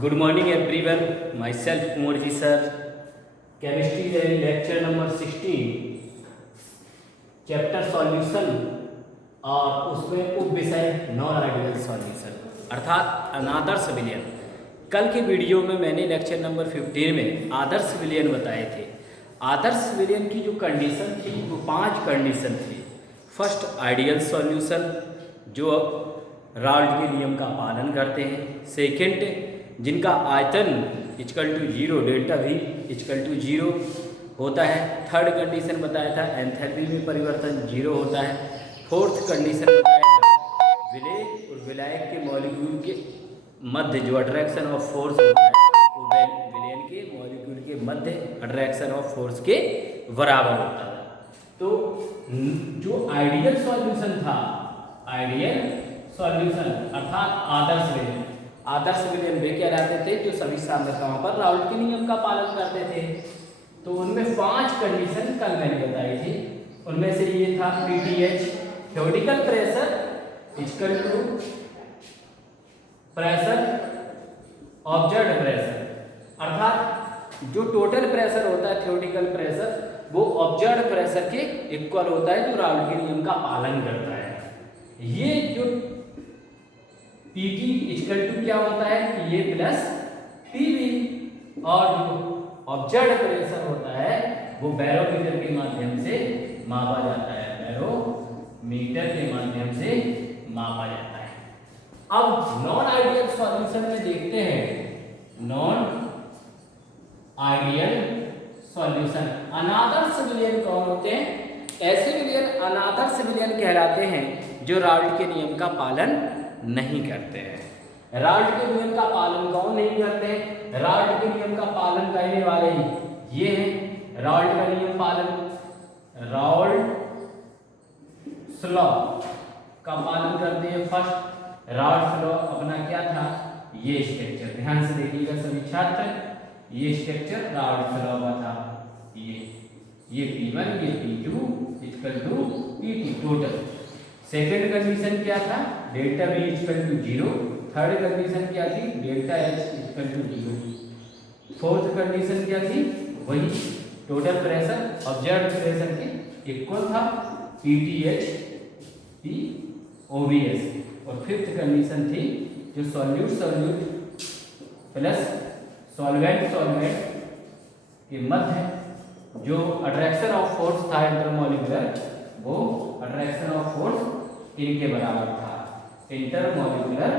Good morning everyone. Myself Kumarji sir. Chemistry lecture number 16 chapter solution और उसमें उप विषय नॉन आइडियल सॉल्यूशन अर्थात अनादर्श विलयन। कल के वीडियो में मैंने लेक्चर नंबर 15 में आदर्श विलयन बताए थे। आदर्श विलयन की जो कंडीशन थी वो 5 कंडीशन थी। फर्स्ट आइडियल सॉल्यूशन जो राल्ट के नियम का पालन करते हैं। सेकेंड जिनका आयतन equal to 0 delta V equal to 0 होता है। थर्ड कंडीशन बताया था एंथैल्पी में परिवर्तन 0 होता है। फोर्थ कंडीशन बताया था विलेय और विलायक के मॉलिक्यूल के मध्य जो अट्रैक्शन ऑफ फोर्स होता है वो विलयन के मॉलिक्यूल के मध्य अट्रैक्शन ऑफ फोर्स के बराबर होता है। तो जो आइडियल सॉल्यूशन था, आइडियल सॉल्यूशन अर्थात आदर्श विलयन, आदर्श विलयन वे कहलाते थे जो सभी सांद्रताओं पर राउल्ट के नियम का पालन करते थे। तो उनमें 5 कंडीशन कल मैंने बताई थी। उनमें से ये था PTH theoretical pressure equal to pressure observed pressure, अर्थात जो टोटल प्रेशर होता है थ्योरेटिकल प्रेशर वो ऑब्जर्व्ड प्रेशर के इक्वल होता है जो राउल्ट के नियम का पालन करता है। ये जो पीटी इक्वल टू क्या होता है कि ये प्लस पीवी, और जो ऑब्जर्व्ड प्रेशर होता है वो बैरोमीटर के माध्यम से मापा जाता है, बैरोमीटर के माध्यम से मापा जाता है। अब नॉन आइडियल सॉल्यूशन में देखते हैं। नॉन आइडियल सॉल्यूशन अनादर्श विलयन कौन होते हैं? ऐसे विलयन अनादर्श विलयन कहलाते हैं जो राउल्ट के नियम का पालन नहीं करते हैं। राल्ट के नियम का पालन कौन नहीं करते हैं? राल्ट के नियम का पालन करने वाले ये हैं। राल्ट का नियम पालन, राल्ट लॉ का पालन करते हैं। फर्स्ट राल्ट लॉ अपना क्या था? ये स्ट्रक्चर ध्यान से देखिएगा सभी छात्र, ये स्ट्रक्चर राल्ट लॉ का था। ये P1 ये P2 इक्वल टू P2 टोटल। सेकेंड कंडीशन क्या था? Delta V equal to 0। Third condition क्या थी? Delta H equal to 0। Fourth condition क्या थी? वही टोटल प्रेशर ऑब्जर्व्ड प्रेशर के इक्वल था, PTH P OBS। और फिफ्थ कंडीशन थी जो सॉल्यूट प्लस सॉल्वेंट के मध्य जो अट्रैक्शन ऑफ फोर्स था इंटरमॉलिक्यूलर, वो अट्रैक्शन ऑफ फोर्स इनके बराबर था। इंटरमॉलिक्यूलर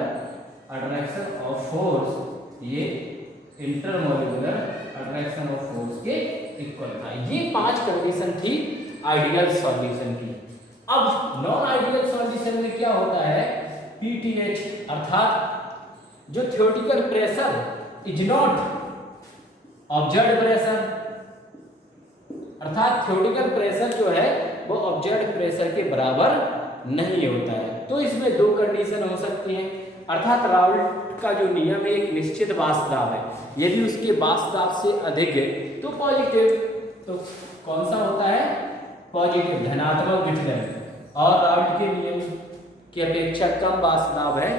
अट्रैक्शन ऑफ फोर्स ये इंटरमॉलिक्यूलर अट्रैक्शन ऑफ फोर्स के इक्वल था। ये 5 कंडीशन थी आइडियल सॉल्यूशन की। अब नॉन आइडियल सॉल्यूशन में क्या होता है? पीटीएच अर्थात जो theoretical pressure is not observed pressure, अर्थात थ्योरेटिकल प्रेशर जो है वो ऑब्जर्व्ड प्रेशर के बराबर नहीं होता है। तो इसमें 2 कंडीशन हो सकती हैं, अर्थात राउल्ट का जो नियम है एक निश्चित वाष्प दाब है, यदि उसके वाष्प दाब से अधिक है तो पॉजिटिव, तो कौन सा होता है? पॉजिटिव धनात्मक विचलन। और राउल्ट के नियम की अपेक्षा कम वाष्प दाब है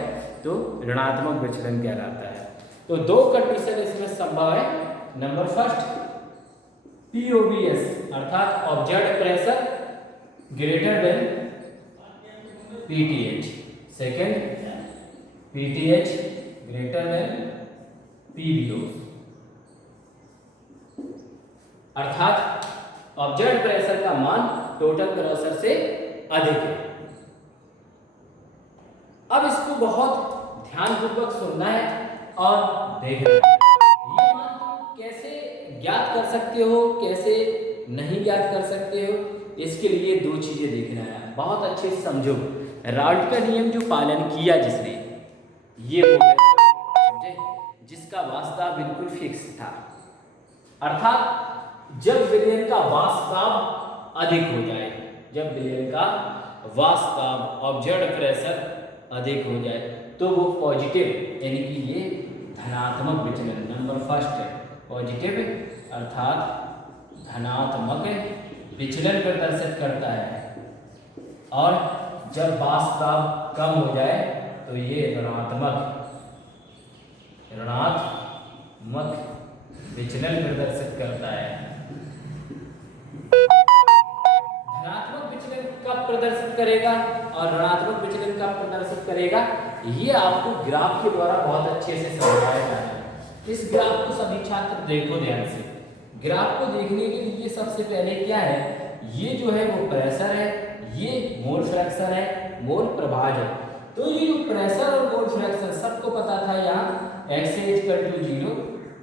तो ऋणात्मक विचलन कहलाता है। तो 2 कंडीशन इसमें संभव है। नंबर फर्स्ट POBS अर्थात observed pressure greater than PTH। Second PTH greater than PBO, अर्थात ऑब्जर्व्ड प्रेशर का मान टोटल प्रेशर से अधिक है। अब इसको बहुत ध्यानपूर्वक सुनना है और देखना है। ये मान तुम कैसे ज्ञात कर सकते हो, कैसे नहीं ज्ञात कर सकते हो, इसके लिए 2 चीजें देखना है। बहुत अच्छे से समझो। राल्ट का नियम जो पालन किया जिसने, ये वो है समझे जिसका वाष्प दाब बिल्कुल फिक्स था, अर्थात जब विलयन का वाष्प दाब अधिक हो जाए, जब विलयन का वाष्प दाब ऑब्जर्व्ड प्रेशर अधिक हो जाए तो वो पॉजिटिव यानी कि ये धनात्मक विचलन, नंबर फर्स्ट पॉजिटिव अर्थात धनात्मक विचलन प्रदर्शित करता है। और जब वाष्प दाब कम हो जाए तो ये ऋणात्मक ऋणात्मक विचलन प्रदर्शित करता है। धनात्मक विचलन कब प्रदर्शित करेगा और ऋणात्मक विचलन कब प्रदर्शित करेगा, ये आपको ग्राफ के द्वारा बहुत अच्छे से समझाया जाना है। इस ग्राफ को सभी छात्र देखो ध्यान से। ग्राफ को देखने के लिए सबसे पहले क्या है, ये जो है वो प्रेशर है, ये मोल फ्रैक्शन है, मोल प्रभाज है। तो ये जो प्रेशर और मोल फ्रैक्शन सबको पता था, यहाँ x = 0,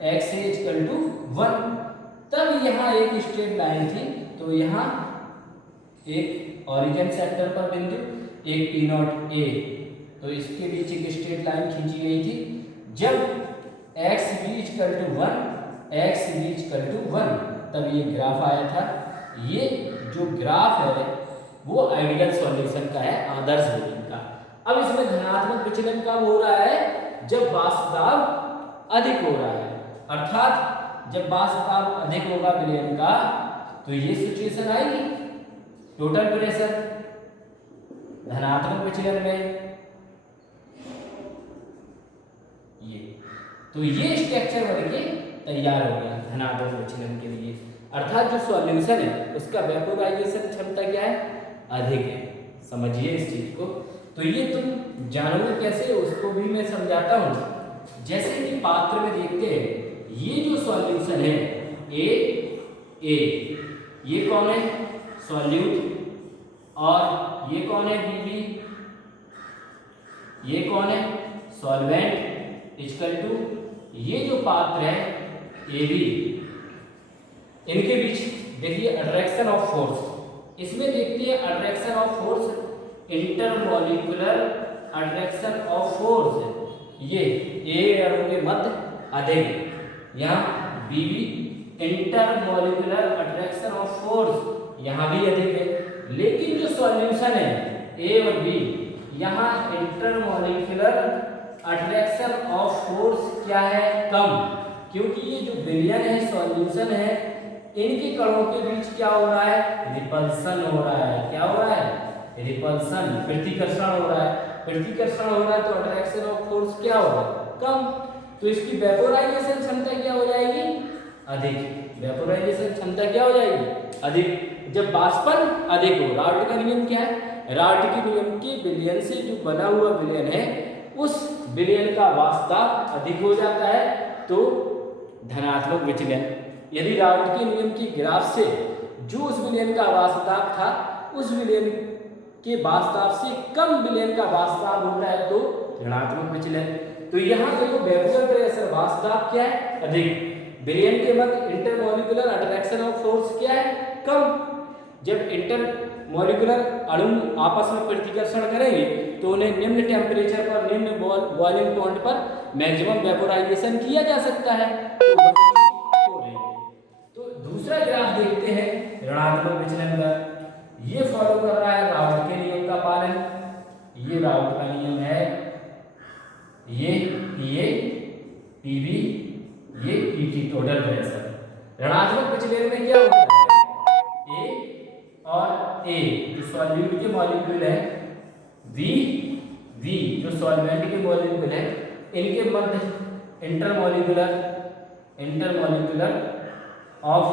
x = 1। तब यहाँ एक स्ट्रेट लाइन थी, तो यहाँ एक ओरिजिन सेक्टर पर बिंदु, एक P0 A, तो इसके बीच एक स्ट्रेट लाइन खींची गई थी। जब x = 1 तब ये ग्राफ आया था। ये जो ग्राफ है वो आइडियल सॉल्यूशन का है, आदर्श विचलन का। अब इसमें धनात्मक विचलन कब हो रहा है, जब वाष्प दाब अधिक हो रहा है, अर्थात जब वाष्प दाब अधिक होगा विलयन का, तो ये सिचुएशन आएगी। टोटल प्रेशर धनात्मक विचलन में तो ये स्ट्रक्चर बनके तैयार हो गया धनात्मक विचलन के लिए, अर्थात जो सॉल्यूशन है उसका वेपोराइजेशन क्षमता क्या है, अधिक है। समझिए इस चीज को। तो ये तुम जानोगे कैसे, उसको भी मैं समझाता हूँ। जैसे कि पात्र में देखते हैं, ये जो सॉल्यूशन है ए, ये कौन है, सॉल्यूट, और ये कौन है, बीबी, ये कौन है, सॉल्वेंट, इक्वल टू ये जो पात्र है AB, इनके बीच देखिए अट्रैक्शन ऑफ फोर्स। इसमें देखते हैं attraction of force, intermolecular attraction of force, ये A अणु के मध्य अधिक, यहाँ BB intermolecular attraction of force यहाँ भी अधिक है। लेकिन जो सॉल्यूशन है A और B, यहाँ इंटरमॉलिक्यूलर अट्रैक्शन ऑफ फोर्स क्या है, कम, क्योंकि ये जो विलयन है, सॉल्यूशन है, इनके कणों के बीच क्या हो रहा है, रिपल्सन हो रहा है। क्या हो रहा है, रिपल्सन, प्रतिकर्षण हो रहा है। प्रतिकर्षण हो रहा है तो अट्रैक्शन ऑफ फोर्स क्या होगा, कम। तो इसकी वेपोराइजेशन क्षमता क्या हो जाएगी, अधिक। वेपोराइजेशन क्षमता क्या हो जाएगी, अधिक। जब वाष्पन अधिक हो, राउल्ट का नियम क्या है, राउल्ट के नियम के विलयन से जो बना हुआ विलयन है, उस विलयन का वाष्प दाब अधिक हो जाता है, तो धनात्मक विचलन। यदि राउल्ट के नियम की ग्राफ से जो उस विलयन का वाष्प दाब था, उस विलयन के वाष्प दाब से कम विलयन का वाष्प दाब होता है, तो ऋणात्मक विचलन। तो यहाँ देखो वेपोर प्रेशर, वाष्प दाब क्या है, अधिक, विलयन के मध्य इंटरमॉलिक्यूलर अट्रैक्शन ऑफ फोर्स क्या है, कम। जब इंटरमॉलिक्यूलर अणु आपस में प्रतिकर्षण करेंगे तो उन्हें निम्न टेम्परेचर पर, निम्न वॉल्यूम पॉइंट पर मैक्सिमम वेपोराइजेशन किया जा सकता है। तो दूसरा ग्राफ देखते हैं ऋणात्मक विचलन का। ये फॉलो कर रहा है राउल्ट के नियम का पालन। ये राउल्ट का नियम है, ये PA, PB, ये PT, टोटल प्रेशर। ऋणात्मक विचलन में क्या होता है, A और A जो सॉल्यूट के मॉलिक्यूल है, V जो सॉल्वेंट के मॉलिक्यूल है, इनके मध्य इंटरमॉलिक्यूलर ऑफ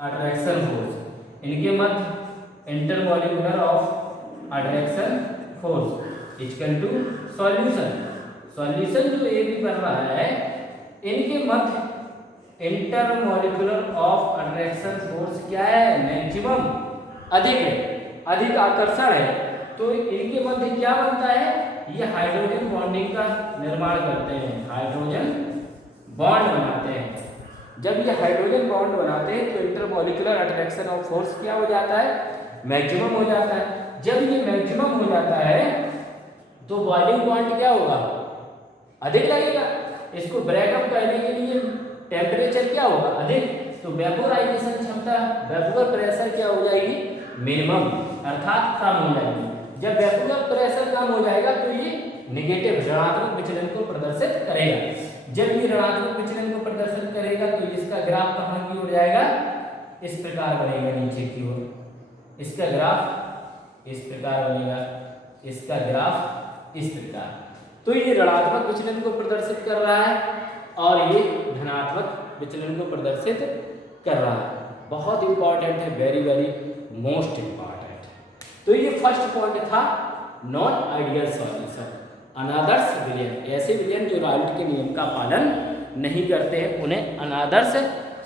अट्रैक्शन फोर्स, इनके मध्य intermolecular of attraction force equal to solution. Solution जो A भी बन रहा है, इनके मध्य इंटरमॉलिक्यूलर ऑफ अट्रैक्शन फोर्स क्या है, मैक्सिमम, अधिक है, अधिक आकर्षण है। तो इनके मध्य क्या बनता है, ये हाइड्रोजन बॉन्डिंग का निर्माण करते हैं, हाइड्रोजन बॉन्ड बनाते हैं। जब ये हाइड्रोजन बॉन्ड बनाते हैं तो इंटरमॉलिक्यूलर अट्रैक्शन ऑफ फोर्स क्या हो जाता है, मैक्सिमम हो जाता है। जब ये मैक्सिमम हो जाता है तो बॉइलिंग पॉइंट क्या होगा, अधिक लगेगा। इसको ब्रेकअप करने के लिए टेम्परेचर क्या होगा, अधिक। तो वेपोराइजेशन क्षमता, वेपोर प्रेशर क्या हो जाएगी, मिनिमम, अर्थात कम हो जाएगी। जब वेपोर प्रेशर कम हो जाएगा तो ये नेगेटिव, ऋणात्मक विचलन को प्रदर्शित करेगा। जब ये ऋणात्मक विचलन को प्रदर्शित करेगा तो इसका ग्राफ कहाँ की ओर जाएगा, इस प्रकार बनेगा, नीचे की ओर। इसका ग्राफ इस प्रकार बनेगा, इसका ग्राफ इस प्रकार। तो ये ऋणात्मक विचलन को प्रदर्शित कर रहा है और ये धनात्मक विचलन को प्रदर्शित कर रहा है। बहुत इंपॉर्टेंट है, वेरी वेरी मोस्ट इंपॉर्टेंट। तो ये फर्स्ट पॉइंट था नॉन आइडियल सॉल्यूशन, अनादर्श विलयन। ऐसे विलयन जो राल्ट के नियम का पालन नहीं करते हैं उन्हें अनादर्श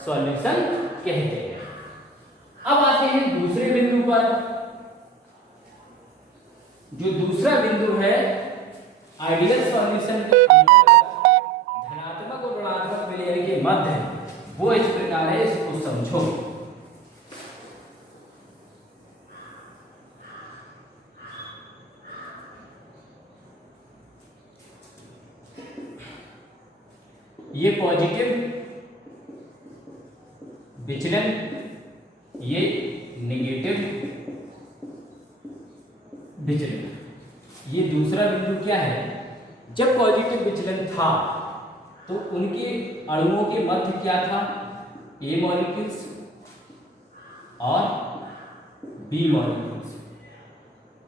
सॉल्यूशन कहते हैं। अब आते हैं दूसरे बिंदु पर। जो दूसरा बिंदु है आइडियल सॉल्यूशन के अंतर्गत धनात्मक और ऋणात्मक विलयन के मध्य, वो इस प्रकार है, इसको समझो। ये पॉजिटिव विचलन, ये नेगेटिव विचलन। ये दूसरा बिंदु क्या है, जब पॉजिटिव विचलन था तो उनके अणुओं के मध्य क्या था, ए मॉलिक्यूल्स और बी मॉलिक्यूल्स।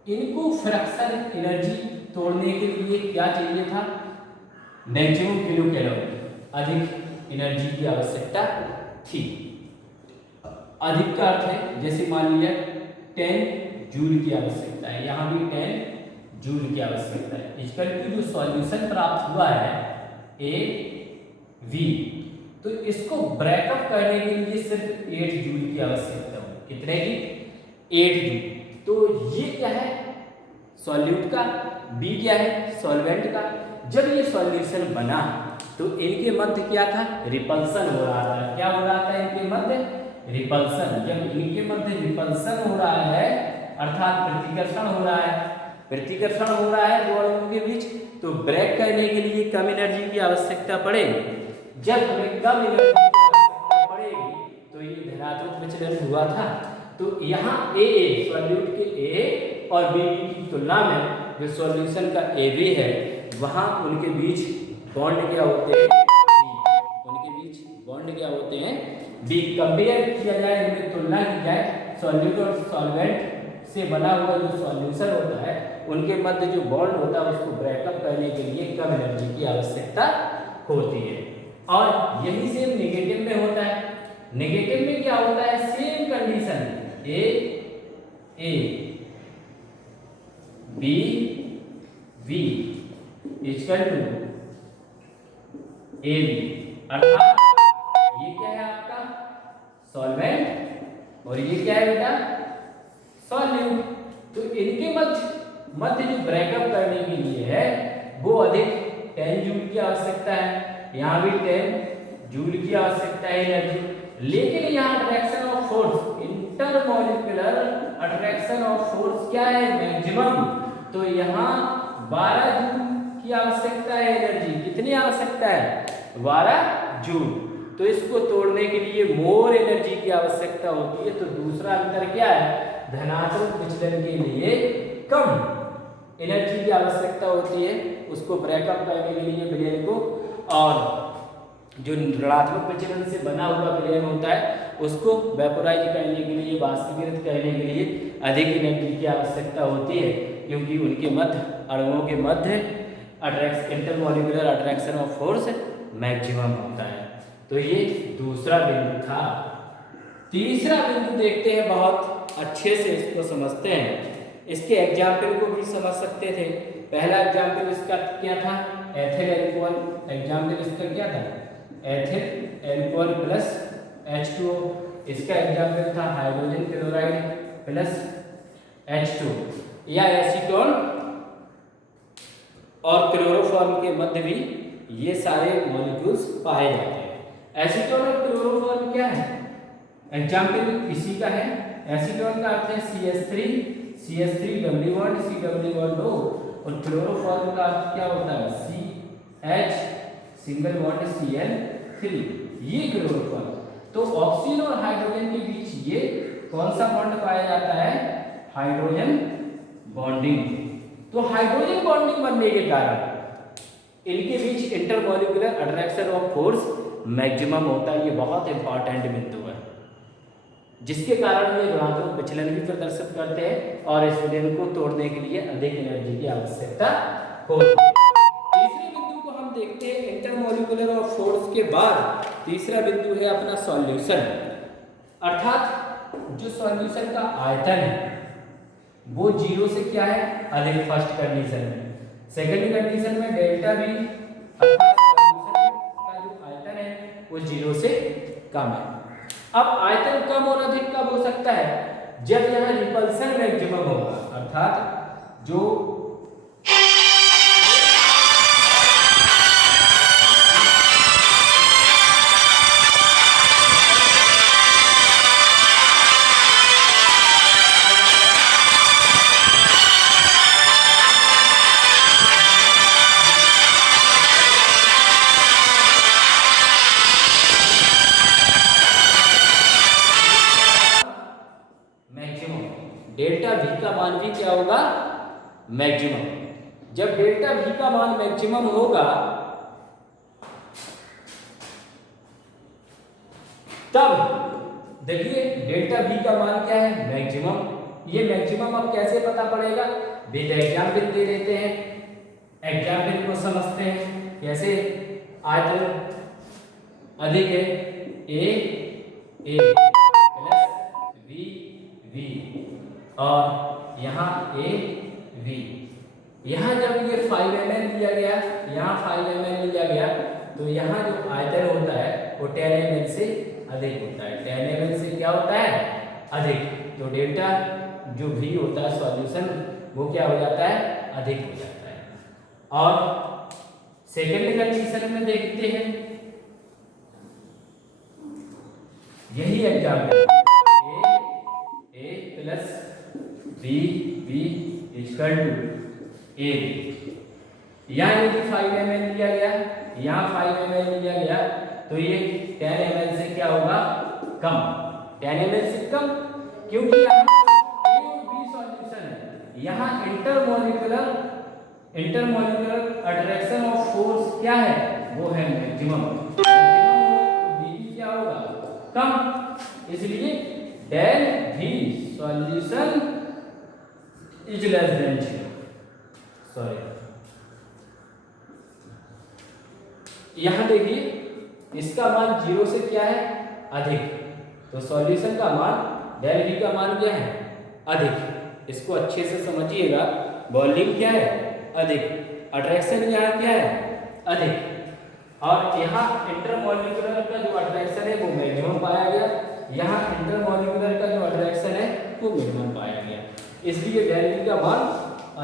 इनको फ्रैक्शन एनर्जी तोड़ने के लिए क्या चाहिए था, मैक्सिमम किलो कैलोरी, अधिक एनर्जी की आवश्यकता थी। अधिक का अर्थ है जैसे मान लिया 10 जूल की आवश्यकता है, यहाँ भी 10 जूल की आवश्यकता है। इसका जो सॉल्यूशन प्राप्त हुआ है AV, तो इसको ब्रेकअप करने के लिए सिर्फ 8 जूल की आवश्यकता हो। कितने की, 8 जूल। तो ये क्या है, सॉल्यूट का, बी क्या है, सॉल्वेंट का। जब ये सॉल्यूशन बना तो इनके मध्य क्या था, रिपल्सन हो रहा था। क्या हो रहा था इनके मध्य, रिपल्सन। जब इनके मध्य रिपल्सन हो रहा है अर्थात प्रतिकर्षण हो रहा है, प्रतिकर्षण हो रहा है दो अणुओं के बीच, तो ब्रेक करने के लिए कम एनर्जी की आवश्यकता पड़ेगी। जब हमें कम एनर्जी की आवश्यकता पड़ेगी तो ये धनात्मक विचलन हुआ था। तो यहाँ ए सॉल्यूट के ए और बी की तुलना में जो सॉल्यूशन का AB है वहाँ उनके बीच बॉन्ड क्या होते हैं, उनके बीच बॉन्ड क्या होते हैं, बी। कंपेयर किया जाए, उनकी तुलना की जाए, सॉल्यूट और सॉल्वेंट से बना हुआ जो सॉल्यूशन होता है उनके मध्य जो बॉन्ड होता है उसको ब्रेकअप करने के लिए कम एनर्जी की आवश्यकता होती है। और यही सेम नेगेटिव में होता है। नेगेटिव में क्या होता है, same condition, A B V equal to A B, अर्थात ये क्या है आपका सॉल्वेंट और ये क्या है बेटा सॉल्यूट। तो इनके मध्य जो ब्रेकअप करने के लिए है वो अधिक 10 जूल की आवश्यकता है, यहाँ भी 10 जूल की आवश्यकता है एनर्जी। लेकिन यहाँ attraction of force, intermolecular attraction of force क्या है, मैक्सिमम। तो यहाँ 12 जूल की आवश्यकता है एनर्जी। कितनी आवश्यकता है, 12 जूल। तो इसको तोड़ने के लिए मोर एनर्जी की आवश्यकता होती है। तो दूसरा अंतर क्या है, धनात्मक विचलन के लिए कम एनर्जी की आवश्यकता होती है उसको ब्रेकअप करने के लिए विलयन को, और जो ऋणात्मक विचलन से बना हुआ विलयन होता है उसको वेपोराइज करने के लिए, वाष्पीकृत करने के लिए अधिक एनर्जी की आवश्यकता होती है, क्योंकि उनके मध्य अणुओं के मध्य intermolecular attraction of force maximum होता है। तो ये दूसरा बिंदु था। तीसरा बिंदु देखते हैं, बहुत अच्छे से इसको समझते हैं। इसके एग्जाम्पल को भी समझ सकते थे। पहला एग्जाम्पल इसका क्या था, एथिल एल्कोहल। एग्जाम्पल इसका क्या था, एथिल एल्कोहल प्लस H2O। इसका एग्जाम्पल था हाइड्रोजन क्लोराइड प्लस H2, या एसीटोन और क्लोरोफॉर्म के मध्य भी ये सारे मॉलिक्यूल्स पाए जाते हैं। एसीटोन और क्लोरोफॉर्म क्या है, एग्जाम्पल इसी का है। एसीटोन का अर्थ है CH3 double bond C double bond O, और क्लोरोफॉर्म का अर्थ क्या होता है, CH सिंगल बॉन्ड Cl3, ये क्लोरोफॉर्म। तो ऑक्सीजन और हाइड्रोजन के बीच ये कौन सा बॉन्ड पाया जाता है, हाइड्रोजन बॉन्डिंग। तो हाइड्रोजन बॉन्डिंग बनने के कारण इनके बीच intermolecular attraction of force maximum होता है। ये बहुत इंपॉर्टेंट बिंदु है, जिसके कारण ये ऋणात्मक विचलन भी प्रदर्शित करते हैं और इस विलयन को तोड़ने के लिए अधिक एनर्जी की आवश्यकता होती है। मोलिकुलर ऑफ फोर्स के बाद तीसरा बिंदु है अपना सॉल्यूशन, अर्थात जो सॉल्यूशन का आयतन है वो 0 से क्या है अधिक फर्स्ट कंडीशन में। सेकंड कंडीशन में डेल्टा V अर्थात सॉल्यूशन का जो आयतन है वो 0 से कम है। अब आयतन कम और अधिक कब हो सकता है, जब यहाँ रिपल्सन मैक्सिमम होगा, अर्थात जो डेल्टा V का मान भी क्या होगा मैक्सिमम। जब डेल्टा V का मान मैक्सिमम होगा तब देखिए डेल्टा V का मान क्या है मैक्सिमम। ये मैक्सिमम अब कैसे पता पड़ेगा, विद एग्जाम्पल दे देते हैं, एग्जाम्पल को समझते हैं कैसे। आयतन अधिक है A प्लस V और यहाँ A V, यहाँ जब ये 5 ml लिया गया, यहाँ 5 ml लिया गया, तो यहाँ जो आयतन होता है वो 10 ml से अधिक होता है। 10 ml से क्या होता है अधिक, तो डेल्टा जो V होता है सॉल्यूशन वो क्या हो जाता है अधिक हो जाता है। और सेकेंड कंडीशन में देखते हैं, यही example A plus B equal to A। यहाँ यदि 5 ml लिया गया, यहाँ 5 ml लिया गया, तो ये 10 ml से क्या होगा कम, 10 ml से कम, क्योंकि यहाँ A और B सॉल्यूशन है। यहाँ इंटरमोलिकुलर अट्रैक्शन ऑफ फोर्स क्या है वो है मैक्सिमम, तो B क्या होगा कम, इसलिए del V solution is less than 0। Sorry, यहां देखिए इसका मान 0 से क्या है अधिक, तो सॉल्यूशन का मान डेल V का मान क्या है अधिक। इसको अच्छे से समझिएगा, वॉल्यूम क्या है अधिक, अट्रैक्शन यहाँ क्या है अधिक, और यहाँ इंटरमोलिकुलर का जो अट्रैक्शन है वो मैक्सिमम पाया गया, यहाँ इंटरमोलिकुलर का जो अट्रैक्शन है वो मिनिमम पाया गया, इसलिए डेल V का मान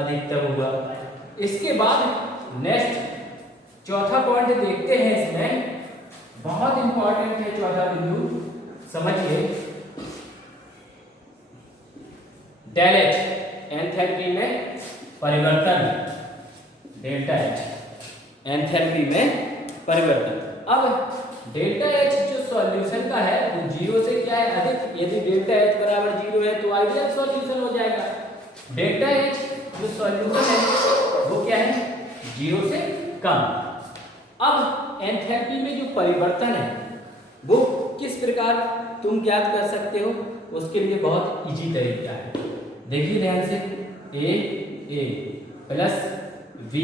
अधिकतम हुआ। इसके बाद नेक्स्ट चौथा पॉइंट देखते हैं, इसमें बहुत इंपॉर्टेंट है चौथा बिंदु, समझिए। डेल H एंथैल्पी में परिवर्तन, डेल्टा H एंथैल्पी में परिवर्तन। अब डेल्टा H जो सॉल्यूशन का है वो 0 से क्या है अधिक, यदि डेल्टा H बराबर 0 है तो आइडियल सॉल्यूशन हो जाएगा। डेल्टा H जो सॉल्यूशन है वो क्या है 0 से कम। अब एंथैल्पी में जो परिवर्तन है वो किस प्रकार तुम ज्ञात कर सकते हो, उसके लिए बहुत इजी तरीका है, देखिए ध्यान से। A प्लस V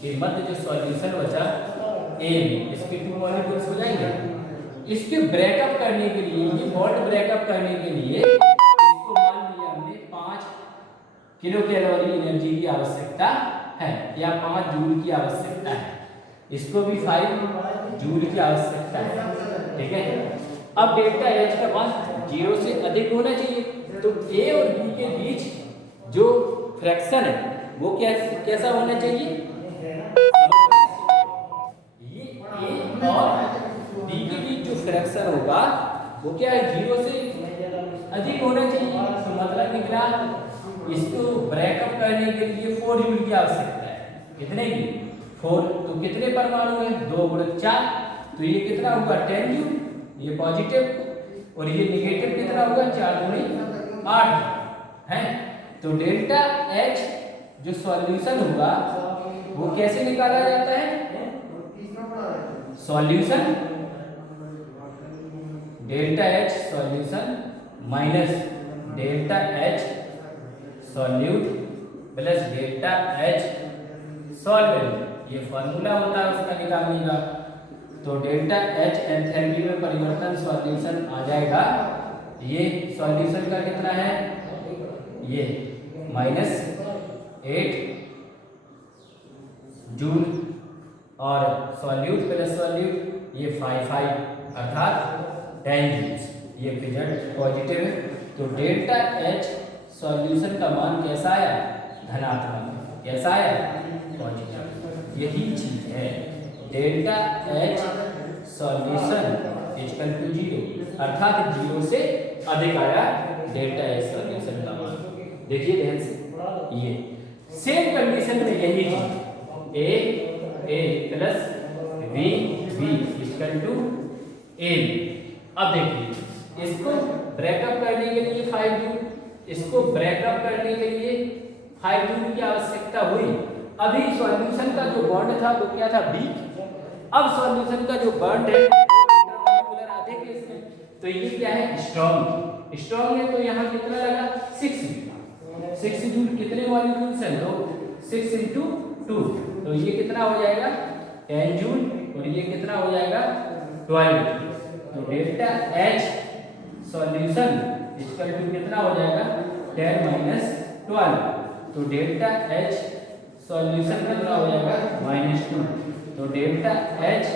के मध्य जो सॉल्यूशन बचा A, इसके 2 मॉलिक्यूल्स हो जाएंगे। इसके ब्रेकअप करने के लिए, ये बॉन्ड ब्रेकअप करने के लिए इसको मान लिया हमने 5 किलो कैलोरी एनर्जी की आवश्यकता है या 5 जूल की आवश्यकता है, इसको भी 5 जूल की आवश्यकता है, ठीक है। अब डेल्टा H का मान 0 से अधिक होना चाहिए, तो A और B के बीच जो फ्रैक्शन है वो कैसा होना चाहिए, ये A और B के बीच जो फ्रैक्शन होगा वो क्या है 0 से अधिक होना चाहिए। तो मतलब निकला इसको ब्रेकअप करने के लिए 4 जूल की आवश्यकता है, कितने की 4, तो कितने परमाणु है 2 × 4, तो ये कितना होगा 10 जूल, ये पॉजिटिव, और ये निगेटिव कितना होगा 4 × 8 है। तो डेल्टा H जो सॉल्यूशन होगा वो कैसे निकाला जाता है, solution delta H solution minus delta H solute plus delta H solvent, ये फॉर्मूला होता है उसका निकालने का। तो डेल्टा H एंथैल्पी में परिवर्तन सॉल्यूशन आ जाएगा। ये सॉल्यूशन का कितना है, ये -8 जूल और सॉल्यूट प्लस सॉल्यूट ये 5 अर्थात 10 जूल्स। ये रिजल्ट पॉजिटिव है। तो डेल्टा H सॉल्यूशन का मान कैसा आया, धनात्मक। कैसा आया, पॉजिटिव। यही चीज है delta H solution equal to 0 अर्थात 0 से अधिक आया डेल्टा H सॉल्यूशन का मान। देखिए ध्यान से, ये सेम कंडीशन में यही चीज A plus V equal to A। अब देखिए इसको ब्रेकअप करने के लिए 5 जूल, इसको ब्रेकअप करने के लिए 5 जूल की आवश्यकता हुई। अभी सॉल्यूशन का जो बॉन्ड था वो क्या था, वीक। अब सॉल्यूशन का जो बॉन्ड है इंटरमॉलिक्यूलर आधे केस में, तो ये क्या है, स्ट्रॉन्ग। स्ट्रॉन्ग है तो यहाँ कितना लगा, 6 जूल। कितने मॉलिक्यूल्स हैं, 2, 6 × 2, तो ये कितना हो जाएगा 10 जूल और ये कितना हो जाएगा 12। तो delta H solution equal to कितना हो जाएगा 10 - 12। तो डेल्टा H सॉल्यूशन कितना हो जाएगा -2। तो डेल्टा H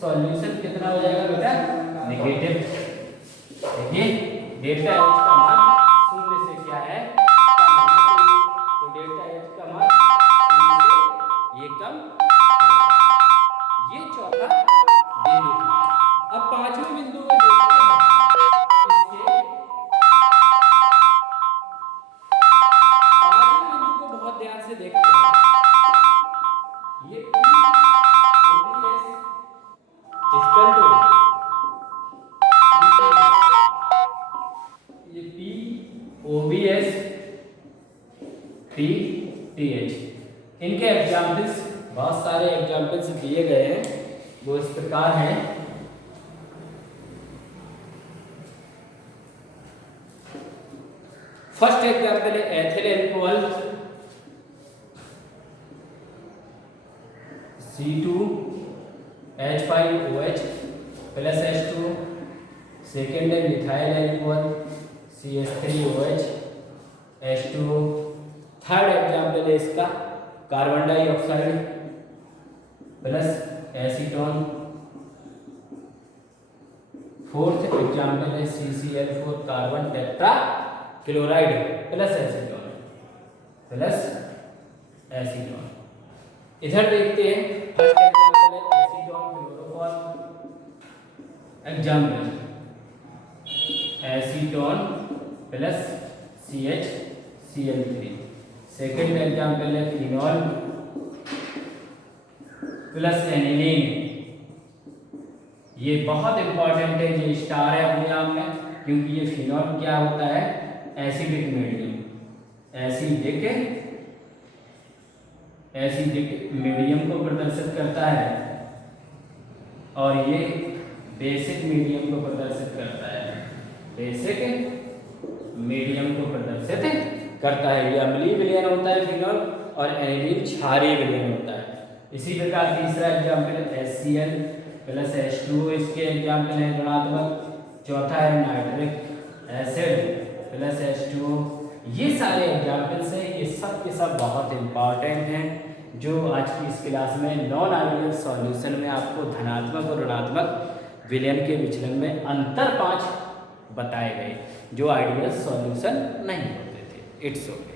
सॉल्यूशन कितना हो जाएगा बेटा, नेगेटिव। देखिए डेल्टा H का मान 0 से क्या है, तो डेल्टा H का मान 0 से ये कम। ये चौथा बिंदु था। अब पांचवें बिंदु को देखते हैं। इसके पांचवें बिंदु को बहुत ध्यान से देखते हैं। ये OBS इक्वल टू ये POBS PTH। इनके एग्जाम्पल्स, बहुत सारे एग्जाम्पल्स दिए गए हैं, वो इस प्रकार हैं। फर्स्ट एग्जाम्पल है ethyl alcohol C2H5OH plus H2। Second है methyl alcohol CH3OH H2O। Third example है इसका carbon dioxide plus acetone. Fourth example है CCl4 carbon tetra chloride plus acetone. इधर देखते हैं, फर्स्ट एग्जाम्पल है acetone chloroform. Example acetone plus CHCl3। Second example है phenol plus aniline. ये बहुत इंपॉर्टेंट है, ये स्टार है अपने आप में, क्योंकि ये फिनॉल क्या होता है, एसिडिक मीडियम। एसिडिक मीडियम को प्रदर्शित करता है और ये बेसिक मीडियम को प्रदर्शित करता है। बेसिक मीडियम को प्रदर्शित करता है। ये अम्लीय विलयन होता है फिनॉल और एनिलीन क्षारीय विलयन होता है। इसी प्रकार तीसरा एग्जाम्पल HCl प्लस H2O, इसके एग्जाम्पल है ऋणात्मक। चौथा है नाइट्रिक एसिड प्लस H2O। ये सारे एग्जाम्पल्स हैं, ये सब के सब बहुत इंपॉर्टेंट हैं, जो आज की इस क्लास में नॉन आइडियल सॉल्यूशन में आपको धनात्मक और ऋणात्मक विलयन के विचलन में अंतर 5 बताए गए, जो आइडियल सॉल्यूशन नहीं होते थे। It's okay.